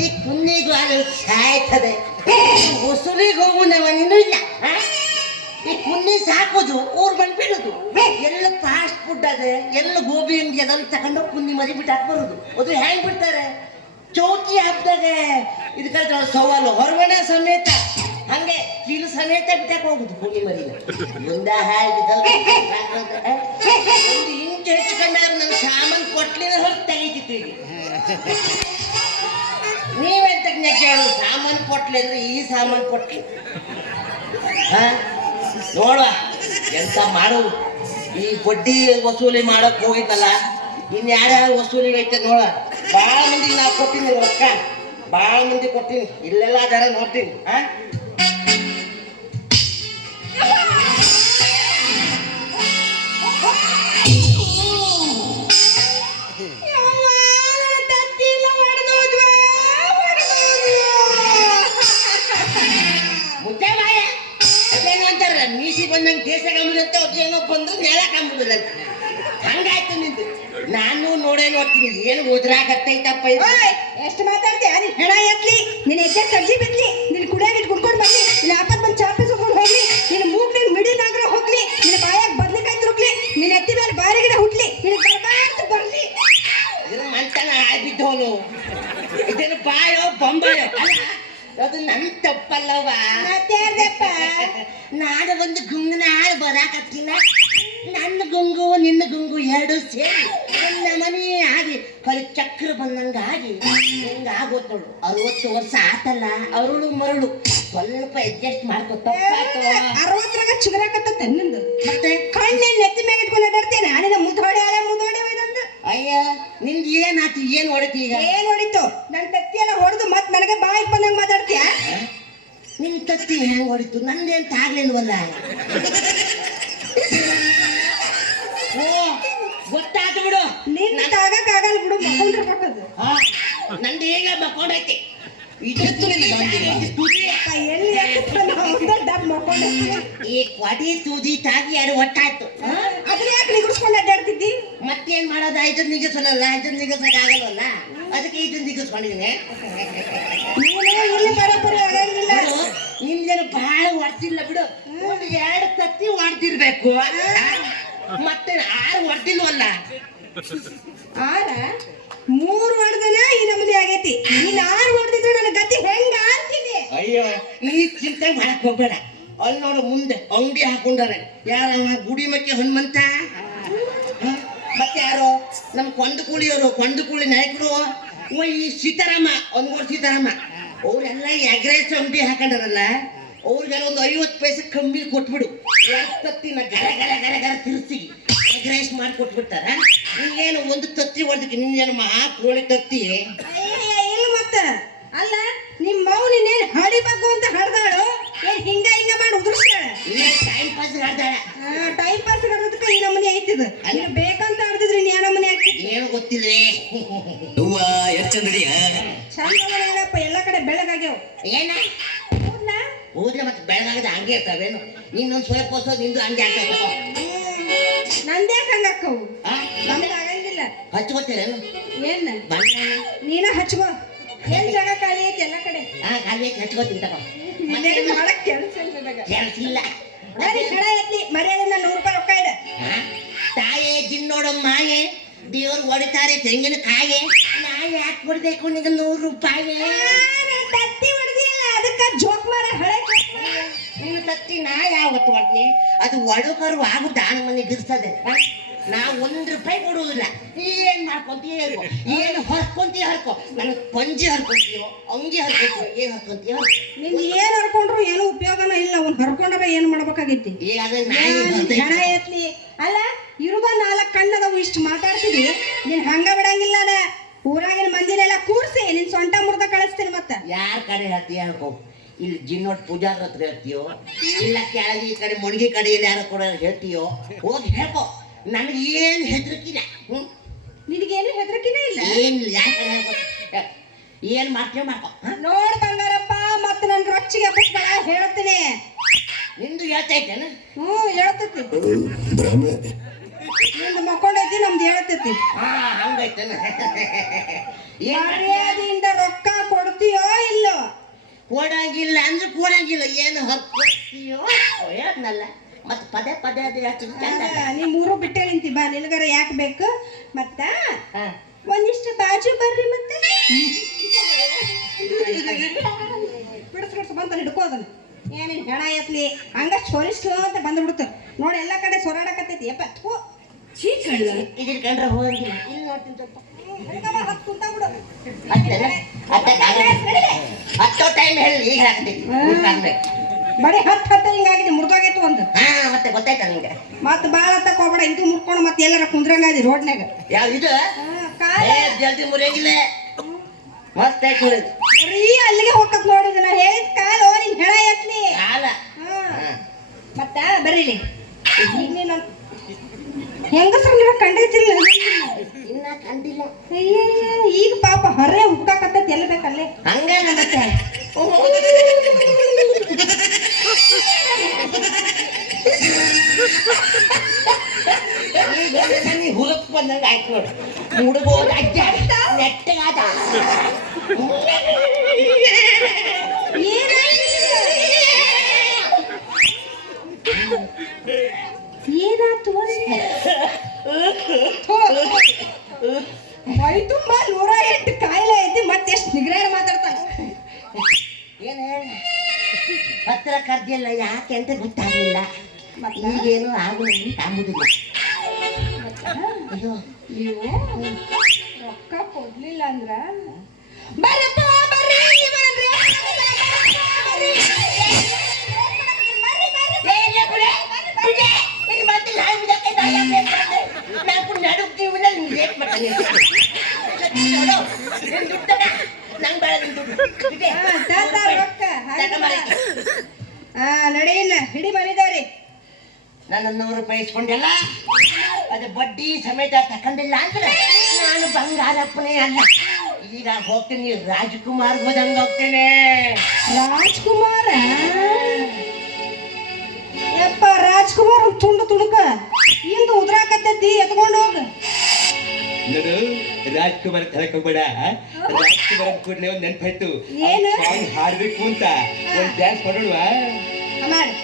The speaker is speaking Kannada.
ಈ ಕುನ್ನಿಗೂ ಅದು ಸಾಯ್ತದೆ. ವಸೂಲಿಗೆ ಹೋಗುನವ ನೀನು ಇಲ್ಲ ಈ ಕುನ್ನಿ ಸಾಕೋದು, ಊರ್ ಬಂದು ಬಿಡೋದು ಎಲ್ಲ ಫಾಸ್ಟ್ ಫುಡ್ ಅದೇ, ಎಲ್ಲ ಗೋಬಿ ಅಂಗಡಿ ಅದನ್ನು ತಗೊಂಡು ಕುನ್ನಿ ಮರಿ ಬಿಟ್ಟು ಬರೋದು ಅದು ಹೆಂಗ್ ಬಿಡ್ತಾರೆ? ಚೌಕಿ ಹಬ್ಬದಾಗ ಇದು ಕಲ್ತ ಸವಾಲು. ಹೊರಗಡೆ ಸಮೇತ, ಹಂಗೆ ಕೀಲು ಸಮೇತ ಬಿಟ್ಟಾಕ ಹೋಗುದು ಕುನ್ನಿ ಮರಿ ಮುಂದೆ ಹಾಗೆ ಒಂದು ನೀವೆಂತ ಕೇಳು ಸಾಮಾನು ಕೊಟ್ಲಿ ಅಂದ್ರೆ ಈ ಸಾಮಾನು ಕೊಟ್ಲಿ. ಹಾ? ನೋಡುವ, ಎಂತ ಮಾಡು ಈ ಬಡ್ಡಿ ವಸೂಲಿ ಮಾಡಕ್ ಹೋಗಿದ್ನಲ್ಲ ಇನ್ ವಸೂಲಿ ಐತೆ ನೋಡ ಭಾಳ ಮಂದಿ ನಾ ಕೊಟ್ಟಿನಿ ರೊಕ್ಕ. ಭಾಳ ಮಂದಿ ಕೊಟ್ಟಿನಿ. ಇಲ್ಲೆಲ್ಲ ಅದಾರ ನೋಡ್ತೀನಿ. ಹಾ? ನೆಲ ಹಂಗಾಯ್ತು ನಿಂದು. ನಾನು ನೋಡೇ ನೋಡ್ತೀನಿ. ಏನು ಉದ್ರಾಗತ್ತೈತಪ್ಪ ಇದು? ಎಷ್ಟು ಮಾತಾಡ್ತೀಯ? ನೀನ್ ಹೆಣ ಎತ್ಲಿ ನಿನ್ನ ಹೆಜ್ಜೆ ಸಬ್ಜಿ ಬಿಡ್ಲಿ ನಿನ್ನ ಕುಡಿಯಾಗಿ ಕುಡ್ಕೊಂಡು ಬನ್ನಿ ನಿನ್ನ ಆಪತ್ ಬಂದು ಚಾಪಿ ಸುಕೊಂಡು ಹೋಗ್ಲಿ ನಿನ್ನ ಮೂಗ್ಲಿ ಮಿಡಿ ನಾಗರ ಹೋಗ್ಲಿ ನಿನ್ನ ಬಾಯಾಗ ಬದ್ಲಿಕಾಯಿ ತುರುಕ್ಲಿ ನಿನ್ನ ಎತ್ತಿ ಮೇಲೆ ಬಾರಿ ಗಿಡ ಹುಟ್ಲಿ ನಿನ್ನ ಗರ್ಭಾಂತ ಬರ್ಲಿ. ಇದನ್ನ ಮಂತನ ಆಗಿದ್ದವನು. ಇದನ್ನ ಬಾಯೋ ಬೊಂಬಾಯೋ? ಅಲ್ಲ ಅದು ನನ್ ತಪ್ಪಲ್ಲವ? ನಾನು ಒಂದು ಗುಂಗಿನ ಹಾಳು ಬರಾಕತ್ತಿನ. ನನ್ನ ಗುಂಗು ನಿನ್ನ ಗುಂಗು ಎರಡು ಸೇರಿ. ನನ್ನ ಮನೆ ಆಗಿ ಕಲಿ ಚಕ್ರ ಬಂದಂಗ ಆಗಿ ಹಿಂಗ ಆಗೋತ್ ನೋಡು. ಅರವತ್ತು ವರ್ಷ ಆತಲ್ಲ. ಅರುಳು ಮರಳು. ಸ್ವಲ್ಪ ಅಡ್ಜಸ್ಟ್ ಮಾಡ್ಕೊ ತಪ್ಪಾಯ್ತು. ಅರವತ್ತರಾಗ ಚಿಗರಾಕತ್ತ ನಿಂದು. ಮತ್ತೆ? ಕಣ್ಣೆ ನೆತ್ತಿ ಮೇಲೆ ಇಟ್ಕೊಂಡು ಅಡ್ಡಾಡ್ತೇನೆ ನಿನ್ನ ಮುದ್ದೋಡೆ ಹಳೆ ಮುದ್ದೋಡೆ ಒಯ್ದಂದು ಅಯ್ಯ ನಿಂದು ಏನಾತು ಏನು ಹೊಡಿತು ಈಗ? ಏನು ಹೊಡಿತು? ನನ್ನ ತತ್ತಿ ಎಲ್ಲ ಹೊಡೆದು ಮತ್ತೆ ನನಗೆ ಬಾಯಿ ಬಂದಂಗ ಮಾತಾಡ್ತೀಯ? ನಿನ್ನ ತತ್ತಿ ಹೆಂಗೆ ಹೊಡಿತು? ನಂದೇಂತ ಆಗ್ಲಿಲ್ವಲ್ಲ ಗೊತ್ತಾತು ಬಿಡು ಆಗಲ್ಲ ಬಿಡು ಮಕ್ಕೊಂಡ್ರೆ ನಂದು ಈಗ ಮಕ್ಕೊಂಡೈತಿ ಒಂದೇ ಈ ಕೊಡಿ ತೂದಿ ತಾಗಿ ಎರಡು ಒಟ್ಟಾಯ್ತು? ಅದನ್ನ ಯಾಕೆ ನಿಗುಸ್ಕೊಂಡು ಅಡ್ಡಾಡ್ತಿದ್ದಿ? ಮತ್ತೇನ್ ಮಾಡೋದು? ಇದನ್ನ ನಿಗಿಸಲ್ಲ ಇದನ್ನ ನಿಗಿಸಕ್ ಆಗಲ್ವಲ್ಲ? ಅದಕ್ಕೆ ಇದನ್ನ ನಿಗಿಸ್ಕೊಂಡಿದ್ದೀನಿ ನೀನು ಇಲ್ಲಿ ಬರೋಬ್ಬರಿ ಆಗಂಗಿಲ್ಲ. ನಿಮ್ದೇನು ಬಹಳ ಹೊಡ್ತಿಲ್ಲ ಬಿಡು. ಒಂದು ಎರಡು ತತ್ತಿ ಹೊಡ್ದಿರ್ಬೇಕು. ಮತ್ತೆ ಆರು ಹೊಡ್ದಿಲ್ವಲ್ಲ? ಆರ, ಮೂರು ಹೊಡೆದನ ಈ ನಮ್ದಿ ಆಗೈತಿ. ನೀನ್ ಆರು ಹೊಡೆದಿದ್ರು ನನ್ನ ಗತಿ ಹೆಂಗ ಅಂತೀನಿ ಅಯ್ಯೋ ನೀ ಚಿಂತೆ ಮಾಡಕ್ ಹೋಗ್ಬೇಡ. ಅಲ್ಲಿ ನೋಡು, ಮುಂದೆ ಅಂಗಡಿ ಹಾಕೊಂಡಾರೆ. ಯಾರ ಗುಡಿ ಮಕ್ಕಿ ಹನುಮಂತ? ಮತ್ತೆ ಯಾರು? ನಮ್ ಕೊಂಡ ಕೂಲಿಯವರು ಕೊಂಡ ಕೂಲಿ ನಾಯಕರು ಈ ಸೀತಾರಾಮ ಒಂದ್ಗೋಡ್ ಸೀತಾರಾಮ. ಅವ್ರೆಲ್ಲ ಎಗ್ರೆಸ್ ಅಂಗಡಿ ಹಾಕೊಂಡಾರಲ್ಲ, ಅವ್ರಿಗೆಲ್ಲ ಒಂದು ಐವತ್ತು ಪೈಸೆ ಕಮ್ಮಿ ಕೊಟ್ಬಿಡು. ತತ್ತಿನ ಗರ ಗರ ಗರ ಗರ ತಿರ್ಸಿ. ಎಗ್ರೈಸ್ ಮಾಡಿ ಕೊಟ್ಬಿಡ್ತಾರ? ನೀನೇನು ಒಂದು ತತ್ತಿ ಹೊಡೆದಕ್ಕೆ ನಿನ್ನೇನು ಮಹಾ ಕೋಳಿ ತತ್ತಿ? ಅಯ್ಯಯ್ಯ, ಇಲ್ಲ ಮತ್ತ. ಅಲ್ಲ ನಿಮ್ ಮೌ ನೀನೇನ್ ಹಡಿಬೇಕು ಅಂತ ಹಡ್ದಾಳು? ಏನ್ ಹಿಂಗ ಹಿಂಗ ಮಾಡಿ ಉದುರ್ಸ್ತಾಳ ಟೈಮ್ ಪಾಸ್ ಹಡ್ದಾಳ. ಟೈಮ್ ಪಾಸ್ ಹಡ್ದಕ್ಕೆ ಈ ನಮ್ಮನೆ ಐತಿದ. ಅಲ್ಲಿ. ಬೇಕಂತ ಆಡ್ತಿದ್ರಿ ನೀ ಆ ನಮ್ಮನೆ ಹಾಕಿದ್ದಿ ಏನು ಗೊತ್ತಿಲ್ವೇ? ಹೂವ ಎಷ್ಟಂದ್ರಿಯ ಚಂದ ಎಲ್ಲ ಕಡೆ ಬೆಳಗಾಗ್ಯಾವ ಏನ? ಹೌದಾ ಹೋದ್ರೆ ಮತ್ತೆ ಬೆಳಗಾಗದ ಹಂಗೆ ಇರ್ತಾವೇನು? ನಿನ್ನೊಂದು ಸ್ವಲ್ಪ ಹೊಸ ನಿಂದು ಹಂಗೆ ಆಗ್ತಾವ ನಂದ್ಯಾಕ ಹಂಗಾಕ್ಕವು ನಮ್ದು ಆಗಂಗಿಲ್ಲ. ಹಚ್ಕೋತೀರ ಏನ್? ನೀನ ಹಚ್ಕೋ ಏನ್ ಜಾಗ ಖಾಲಿ ಐತಿ ಎಲ್ಲ ಕಡೆ? ಖಾಲಿ ಐತಿ ಹಚ್ಕೋತೀನಿ ತಗೋ. ಮನೇಲಿ ಮಾಡಕ್ ಕೆಲಸ ಇಲ್ಲ ಕೆಲಸ ಇಲ್ಲ. ಬರೀ ಹಣ ಎತ್ತಿ ಮರ್ಯಾದನ್ನ ನೂರು ರೂಪಾಯಿ ರೊಕ್ಕ ಇಡ? ತಾಯೇ ಜಿನ್ನೋಡ ಮಾಯೆ. ದೇವ್ರು ಹೊಡಿತಾರೆ ತೆಂಗಿನ ಕಾಯೆ ನಾ ಯಾಕೆ ಕೊಡ್ಬೇಕು ನಿನಗೆ ನೂರು ರೂಪಾಯಿ? ತತ್ತಿ ನಾ ಯಾವತ್ತು ಮಾಡ್ತೀನಿ ಅದು ಒಡಕರು ಆಗು ದಾನ ಮನೆ ಬಿರ್ಸದೆ. ನಾ ಒಂದ್ ರೂಪಾಯಿ ಕೊಡುವುದಿಲ್ಲ. ಏನ್ ಮಾಡ್ಕೊಂತೀಯ ಹೇಳ್ಕೊ. ಏನ್ ಹರ್ಕೊಂತೀಯ ಹರ್ಕೊ ನನ್ ಪಂಜಿ ಹರ್ಕೊಂತೀಯೋ ಅಂಗಿ ಹರ್ಕೊಂತೀಯೋ ಏನ್ ಹರ್ಕೊಂತೀಯ ಹರ್ಕೊ. ನಿಂದ್ ಏನ್ ಹರ್ಕೊಂಡ್ರು ಏನು ಉಪಯೋಗನ ಇಲ್ಲ. ಅವ್ನ್ ಹರ್ಕೊಂಡ್ರೆ ಏನ್ ಮಾಡ್ಬೇಕಾಗೈತಿ ಈಗ ಅದೇ ನಾಯಿ ಹಣ. ಎತ್ಲಿ ಅಲ್ಲ ಇರುವ ನಾಲ್ಕು ಕಣ್ಣದವು ಇಷ್ಟು ಮಾತಾಡ್ತಿದ್ವಿ ನೀನ್ ಹಂಗ ಬಿಡಂಗಿಲ್ಲ ಅದ. ಊರಾಗಿನ ಮಂದಿನೆಲ್ಲ ಕೂರ್ಸಿ ನಿನ್ ಸೊಂಟ ಮುರ್ದ ಕಳಿಸ್ತೀನಿ ಮತ್ತೆ. ಯಾರ ಕಡೆ ಹೇಳ್ತೀಯ ಹೇಳ್ಕೊ. ಇಲ್ಲಿ ಜಿನ್ನೋಟ್ ಪೂಜಾರ ಹತ್ರ ಹೇಳ್ತೀಯೋ? ಇಲ್ಲ ಕೆಳಗೆ ಈ ಕಡೆ ಮುಳುಗಿ ಕಡೆಯಲ್ಲಿ ಯಾರೋ ಕೂಡ ಹೇಳ್ತೀಯೋ? ಹೋಗಿ ಹೇಳ್ಕೊ. ನನಗೆ ಏನು ಹೆದರಿಕಿಲ್ಲ ಹ್ಞೂ ನಿನಗೇನು ಹೆದರಿಕಿನೇ ಇಲ್ಲ? ಏನು ಯಾಕೆ ಏನು ಏನ್ ಮಾಡ್ತೀಯ ಮಾಡ್ಕೊ ಹ? ನೋಡ್ ಬಂಗಾರಪ್ಪ ಮತ್ತೆ ನನ್ನ ರೊಚ್ಚಿಗೆ ಬಿಟ್ಬೇಡ ಹೇಳ್ತೀನಿ. ನಿಂದು ಹೇಳ್ತೈತೇನು ಹ್ಞೂ ಹೇಳ್ತೈತಿ. ನಿಂದು ಮಕ್ಕೊಂಡೈತಿ ನಮ್ದು ಹೇಳ್ತೈತಿ. ಹಾ ಹಂಗೈತನ ಏನ್ ಮರ್ಯಾದೆಯಿಂದ ರೊಕ್ಕ ಕೊಡ್ತೀಯೋ ಇಲ್ಲೋ ಕೊಡಂಗಿಲ್ಲ ಅಂದ್ರೆ ಕೊಡಂಗಿಲ್ಲ. ಏನು ಹೊರ್ಕೊಡ್ತೀಯೋ ಹೇಳದ್ನಲ್ಲ ಮತ್ತೆ ಪದೇ ಪದೇ ಅದು ನೀ ಮೂರು ಬಿಟ್ಟೆ ನಿಂತಿ ಬಾ ನಿನಗರ ಯಾಕೆ ಬೇಕು? ಮತ್ತ ಒಂದಿಷ್ಟು ಬಾಜು ಬರ್ರಿ ಮತ್ತೆ. ಬಿಡಿಸ್ ಬಿಡಿಸ್ ಬಂತ ಹಿಡ್ಕೋ ಅದನ್ನ. ಏನೇನು ಹೆಣ ಎತ್ಲಿ? ಹಂಗ ಸೊರಿಸ್ಲು ಅಂತ ಬಂದ್ಬಿಡ್ತು. ನೋಡಿ ಎಲ್ಲ ಕಡೆ ಸೊರಾಡಕತ್ತೈತಿ. ಯಪ್ಪ ಥು. ಇದ್ರ ಕಂಡ್ರ ಹೋಗಿ ಇಲ್ಲಿ ನೋಡ್ತೀನಿ ಸ್ವಲ್ಪ. ಹತ್ತು ಬಿಡು ಹತ್ತಲ್ಲ? ಹತ್ತಕ್ಕೆ ಆಗಲ್ಲ. ಹತ್ತೋ ಟೈಮ್ ಹೇಳಿ ಈಗ ಹಾಕ್ತೀನಿ. ಬರೀ ಹತ್ತು ಹತ್ತು ಹಿಂಗಾಗಿದೆ ಮುರಿದೋಗೈತು ಒಂದು. ಹಾ ಮತ್ತೆ ಗೊತ್ತಾಯ್ತ ನಿಂಗೆ ಮತ್ತೆ ಭಾಳ ಹತ್ತಕ್ಕೆ ಹೋಗಬೇಡ ಇದು ಮುರ್ಕೊಂಡು ಮತ್ತೆ ಎಲ್ಲರ ಕುಂದ್ರಂಗಾದಿ ರೋಡ್ನ್ಯಾಗ. ಯಾವ ಇದು? ಏ ಜಲ್ದಿ ಮುರಿಯಂಗಿಲ್ಲ. ಮಸ್ತ್ ಆಯ್ತು ನೋಡಿ ಬರೀ ಅಲ್ಲಿಗೆ ಹೋಗತ್ ನೋಡಿದ ನಾ ಹೇಳಿದ ಕಾಲು ನಿನ್ ಹೆಣ ಎತ್ಲಿ. ಕಾಲ. ಹಾ. ಹಾ. ಮತ್ತ ಬರೀಲಿ ಈಗ ನೀನು ಹೆಂಗಸ್ರ ಕಂಡೈತಿಲ್ಲ ಇನ್ನ ಕಂಡಿಲ್ಲ. ಅಯ್ಯಯ್ಯ, ಈಗ ಪಾಪ ಹೊರೆ ಹುಡುಕ್ ಬಂದಂಗ ಆಯ್ತು ನೋಡಿ. ಹುಡುಗೋದು ಅಜ್ಜ ನೆಟ್ಟಗಾದ. ಮೈ ತುಂಬ ನೂರ ಎಂಟು ಕಾಯಿಲೆ ಐತಿ ಮತ್ತೆ ಎಷ್ಟು ನಿಗ್ರಹ ಮಾತಾಡ್ತಾನೆ ಏನು ಹೇಳ? ಹತ್ರ ಕರ್ದಿಲ್ಲ ಯಾಕೆ ಅಂತ ಗೊತ್ತಾಗಲಿಲ್ಲ. ಈಗೇನು ಆಗುದಿಲ್ಲ ಕಾಂಬುದಿಲ್ಲ ಅಯ್ಯೋ ನೀವು ರೊಕ್ಕ ಕೊಡ್ಲಿಲ್ಲ ಅಂದ್ರ? ಬರಪ್ಪ ಬರ್ರಿ ಬರ್ರಿ, ನಡೀನ ಹಿಡಿ ಮರಿದಾರಿ ನನ್ನ ನೂರು ರೂಪಾಯಿ ಇಸ್ಕೊಂಡೆಲ್ಲ ಅದು ಬಡ್ಡಿ ಸಮೇತ ತಕೊಂಡಿಲ್ಲ ಅಂದ್ರೆ ನಾನು ಬಂಗಾರಪ್ಪನೇ ಅಲ್ಲ. ಈಗ ಹೋಗ್ತೀನಿ ರಾಜ್ಕುಮಾರ್ ಹೋದಂಗ ಹೋಗ್ತೇನೆ. ರಾಜ್ಕುಮಾರ? ಯಪ್ಪ ರಾಜ್ಕುಮಾರ್ ತುಂಡು ತುಣುಕ. ಇಂದು ಉದ್ರಾಕತ್ತೈತಿ ಎತ್ಕೊಂಡು ಹೋಗ. ನೋಡು ರಾಜ್ಕುಮಾರ್ ಹೋಗ್ಬೇಡ ರಾಜ್ಕುಮಾರ್ ಕೂಡಲೇ ಒಂದು ನೆನಪಾಯ್ತು. ಏನು? ಸಾಂಗ್ ಹಾಡ್ಬೇಕು ಅಂತ. ಒಂದು ಡ್ಯಾನ್ಸ್ ಮಾಡೋಣ ಅಮ್ಮಾಡ್